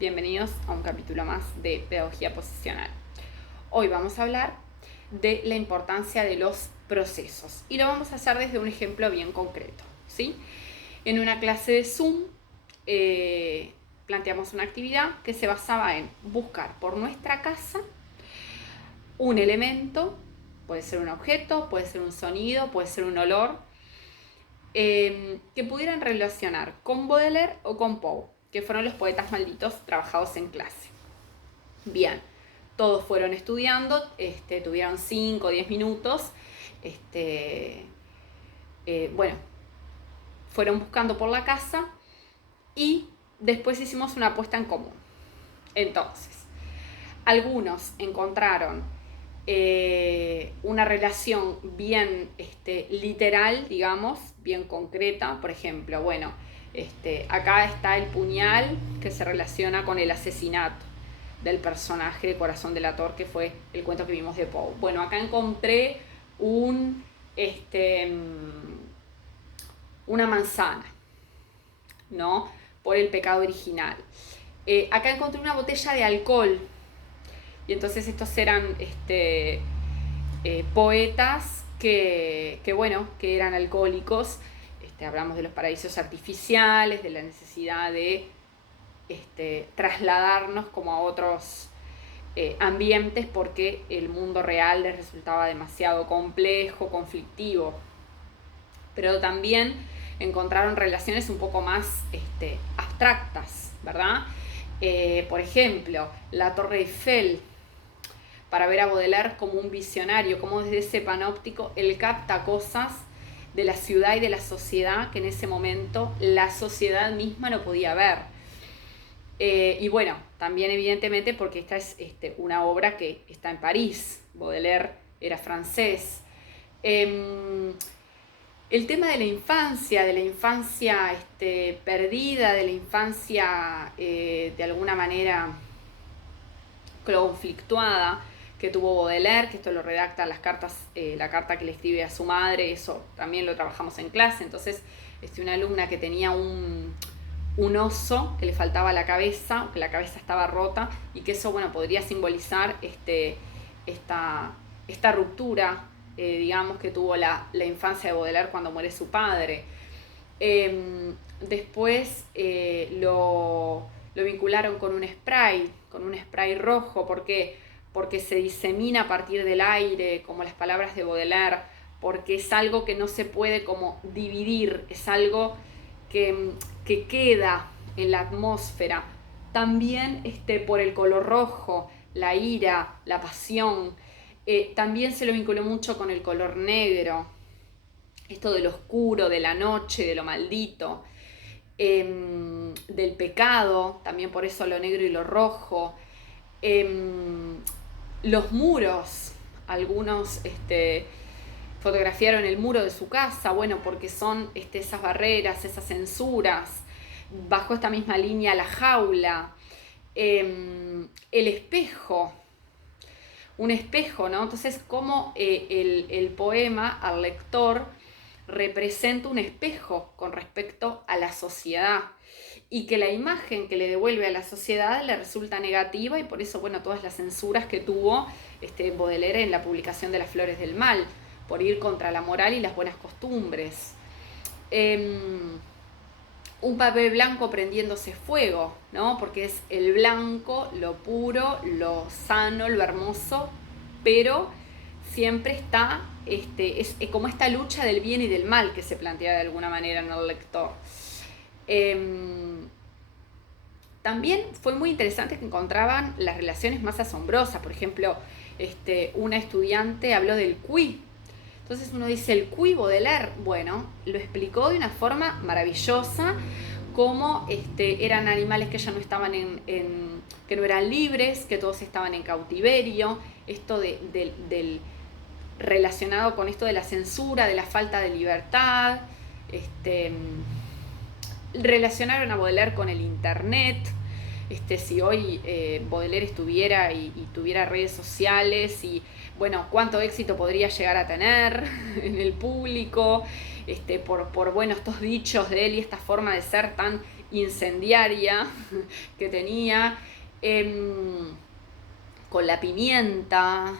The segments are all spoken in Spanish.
bienvenidos a un capítulo más de Pedagogía Posicional. Hoy vamos a hablar de la importancia de los procesos y lo vamos a hacer desde un ejemplo bien concreto, ¿sí? En una clase de Zoom planteamos una actividad que se basaba en buscar por nuestra casa un elemento, puede ser un objeto, puede ser un sonido, puede ser un olor, que pudieran relacionar con Baudelaire o con Poe, que fueron los poetas malditos trabajados en clase. Bien, todos fueron estudiando, tuvieron 5 o 10 minutos, fueron buscando por la casa y después hicimos una apuesta en común. Entonces, algunos encontraron una relación bien literal, digamos, bien concreta. Por ejemplo, acá está el puñal que se relaciona con el asesinato del personaje de Corazón delator, que fue el cuento que vimos de Poe. Bueno, acá encontré una manzana, ¿no? Por el pecado original. Acá encontré una botella de alcohol. Y entonces estos eran poetas que eran alcohólicos. Hablamos de los paraísos artificiales, de la necesidad de trasladarnos como a otros ambientes porque el mundo real les resultaba demasiado complejo, conflictivo. Pero también encontraron relaciones un poco más abstractas, ¿verdad? Por ejemplo, la Torre Eiffel, para ver a Baudelaire como un visionario, como desde ese panóptico él capta cosas de la ciudad y de la sociedad que en ese momento la sociedad misma no podía ver. Y bueno, también evidentemente porque esta es una obra que está en París, Baudelaire era francés. El tema de la infancia perdida, de la infancia de alguna manera conflictuada que tuvo Baudelaire, que esto lo redacta las cartas, la carta que le escribe a su madre, eso también lo trabajamos en clase. Entonces, una alumna que tenía un oso que le faltaba la cabeza, que la cabeza estaba rota, y que eso, podría simbolizar esta ruptura, digamos, que tuvo la infancia de Baudelaire cuando muere su padre. Después lo vincularon con un spray rojo, porque se disemina a partir del aire, como las palabras de Baudelaire, porque es algo que no se puede como dividir, es algo que queda en la atmósfera. También por el color rojo, la ira, la pasión. También se lo vinculó mucho con el color negro, esto de lo oscuro, de la noche, de lo maldito, del pecado, también por eso lo negro y lo rojo. Los muros, algunos fotografiaron el muro de su casa, porque son esas barreras, esas censuras. Bajo esta misma línea, la jaula, el espejo, un espejo, ¿no? Entonces, cómo el poema al lector representa un espejo con respecto a la sociedad, y que la imagen que le devuelve a la sociedad le resulta negativa, y por eso, todas las censuras que tuvo Baudelaire en la publicación de Las Flores del Mal, por ir contra la moral y las buenas costumbres. Un papel blanco prendiéndose fuego, ¿no? Porque es el blanco, lo puro, lo sano, lo hermoso, pero siempre está es como esta lucha del bien y del mal que se plantea de alguna manera en el lector. También fue muy interesante que encontraban las relaciones más asombrosas. Por ejemplo, una estudiante habló del cuy. Entonces uno dice, el cuy Baudelaire, lo explicó de una forma maravillosa, cómo eran animales que ya no estaban que no eran libres, que todos estaban en cautiverio, esto del relacionado con esto de la censura, de la falta de libertad. Relacionaron a Baudelaire con el internet. Si hoy Baudelaire estuviera y tuviera redes sociales, y cuánto éxito podría llegar a tener en el público, por estos dichos de él y esta forma de ser tan incendiaria que tenía, con la pimienta,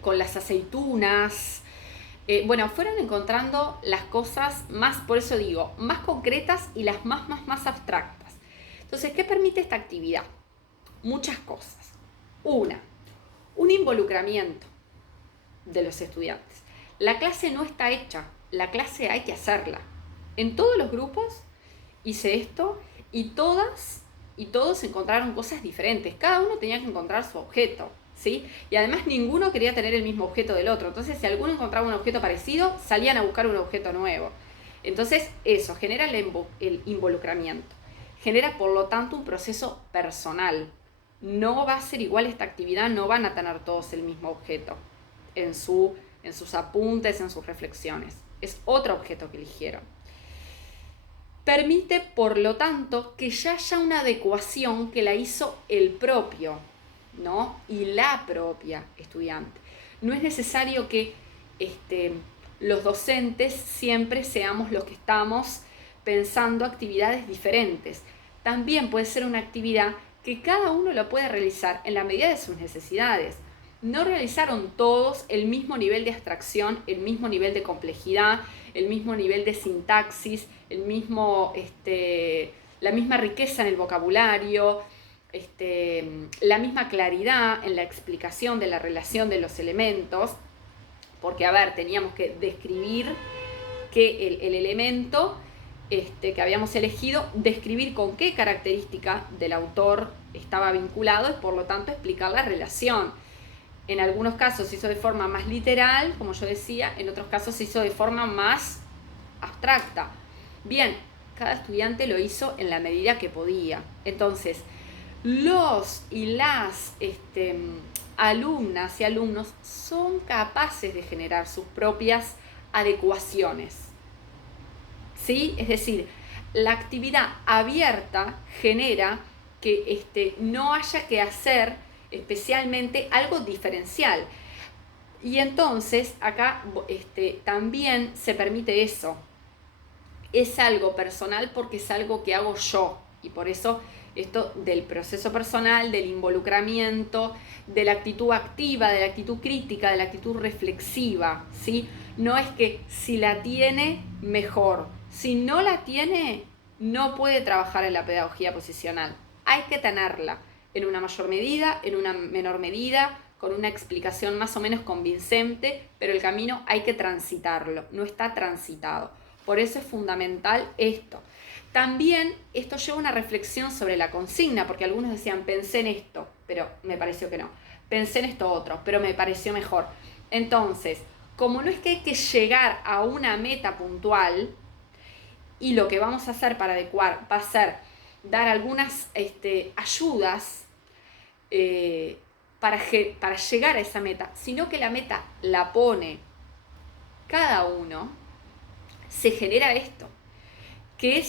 con las aceitunas. Bueno, fueron encontrando las cosas más, por eso digo, más concretas y las más abstractas. Entonces, ¿qué permite esta actividad? Muchas cosas. Un involucramiento de los estudiantes. La clase no está hecha, la clase hay que hacerla. En todos los grupos hice esto y todas y todos encontraron cosas diferentes. Cada uno tenía que encontrar su objeto, ¿sí? Y además ninguno quería tener el mismo objeto del otro. Entonces, si alguno encontraba un objeto parecido, salían a buscar un objeto nuevo. Entonces, eso genera el involucramiento. Genera, por lo tanto, un proceso personal. No va a ser igual esta actividad, no van a tener todos el mismo objeto en sus apuntes, en sus reflexiones. Es otro objeto que eligieron. Permite, por lo tanto, que ya haya una adecuación que la hizo el propio, ¿no? Y la propia estudiante. No es necesario que los docentes siempre seamos los que estamos pensando actividades diferentes. También puede ser una actividad que cada uno lo puede realizar en la medida de sus necesidades. No realizaron todos el mismo nivel de abstracción, el mismo nivel de complejidad, el mismo nivel de sintaxis, la misma riqueza en el vocabulario, la misma claridad en la explicación de la relación de los elementos, porque, a ver, teníamos que describir que el elemento que habíamos elegido, describir con qué característica del autor estaba vinculado y, por lo tanto, explicar la relación. En algunos casos se hizo de forma más literal, como yo decía, en otros casos se hizo de forma más abstracta. Bien, cada estudiante lo hizo en la medida que podía. Entonces, los y las alumnas y alumnos son capaces de generar sus propias adecuaciones, ¿sí? Es decir, la actividad abierta genera que no haya que hacer especialmente algo diferencial. Y entonces acá también se permite eso. Es algo personal porque es algo que hago yo. Y por eso esto del proceso personal, del involucramiento, de la actitud activa, de la actitud crítica, de la actitud reflexiva, ¿sí? No es que si la tiene, mejor. Si no la tiene, no puede trabajar en la pedagogía posicional. Hay que tenerla en una mayor medida, en una menor medida, con una explicación más o menos convincente, pero el camino hay que transitarlo, no está transitado. Por eso es fundamental esto. También esto lleva una reflexión sobre la consigna, porque algunos decían, pensé en esto, pero me pareció que no. Pensé en esto otro, pero me pareció mejor. Entonces, como no es que hay que llegar a una meta puntual, y lo que vamos a hacer para adecuar va a ser dar algunas ayudas para llegar a esa meta, sino que la meta la pone cada uno, se genera esto, que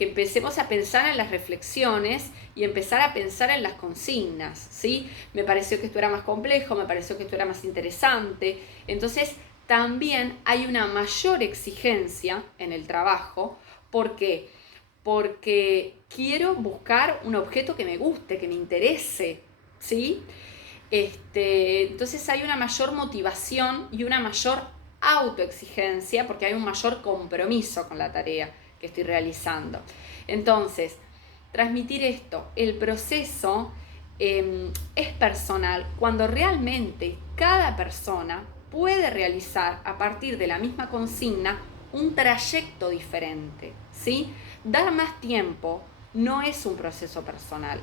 empecemos a pensar en las reflexiones y empezar a pensar en las consignas, ¿sí? Me pareció que esto era más complejo, me pareció que esto era más interesante. Entonces, también hay una mayor exigencia en el trabajo. ¿Por qué? Porque quiero buscar un objeto que me guste, que me interese, ¿sí? Entonces hay una mayor motivación y una mayor autoexigencia porque hay un mayor compromiso con la tarea que estoy realizando. Entonces, transmitir esto, el proceso es personal cuando realmente cada persona puede realizar a partir de la misma consigna un trayecto diferente, ¿sí? Dar más tiempo no es un proceso personal,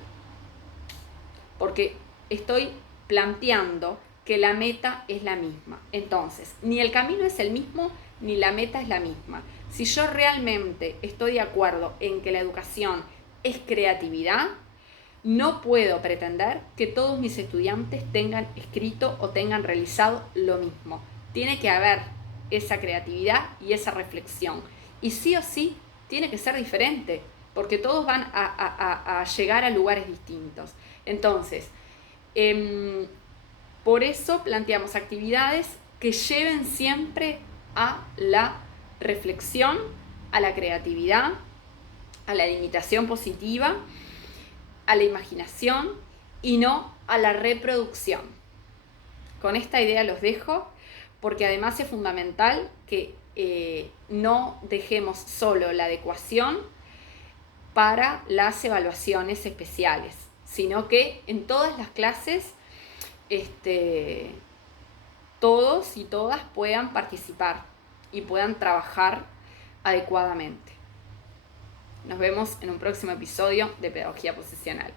porque estoy planteando que la meta es la misma. Entonces, ni el camino es el mismo, ni la meta es la misma. Si yo realmente estoy de acuerdo en que la educación es creatividad, no puedo pretender que todos mis estudiantes tengan escrito o tengan realizado lo mismo. Tiene que haber esa creatividad y esa reflexión. Y sí o sí, tiene que ser diferente, porque todos van a llegar a lugares distintos. Entonces, por eso planteamos actividades que lleven siempre a la reflexión, a la creatividad a la limitación positiva, a la imaginación y no a la reproducción. Con esta idea los dejo, porque además es fundamental que no dejemos solo la adecuación para las evaluaciones especiales, sino que en todas las clases todos y todas puedan participar y puedan trabajar adecuadamente. Nos vemos en un próximo episodio de Pedagogía Posicional.